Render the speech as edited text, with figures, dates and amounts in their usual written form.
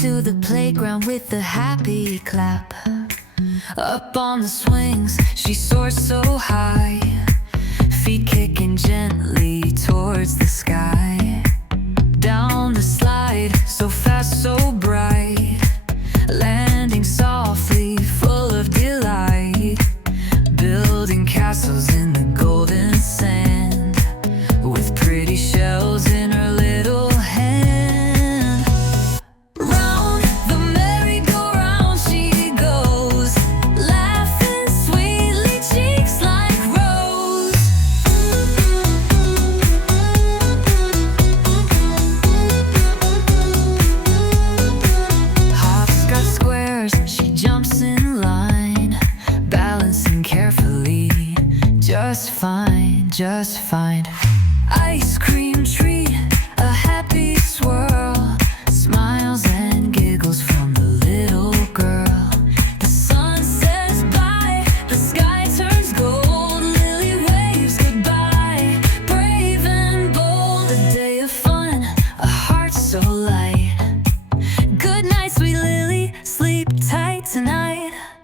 to the playground with a happy clap. Up on the swings, she soars so high, feet kicking gently towards the sky. Down the slide, so fast, so bright, landing softly, full of delight, building castles in the golden sand, with pretty shells in her little hand. Round the merry-go-round she goes, laughing sweetly, cheeks like rose. Hopscotch squares, she jumps in line, balancing carefully, just fine, just fine. Ice cream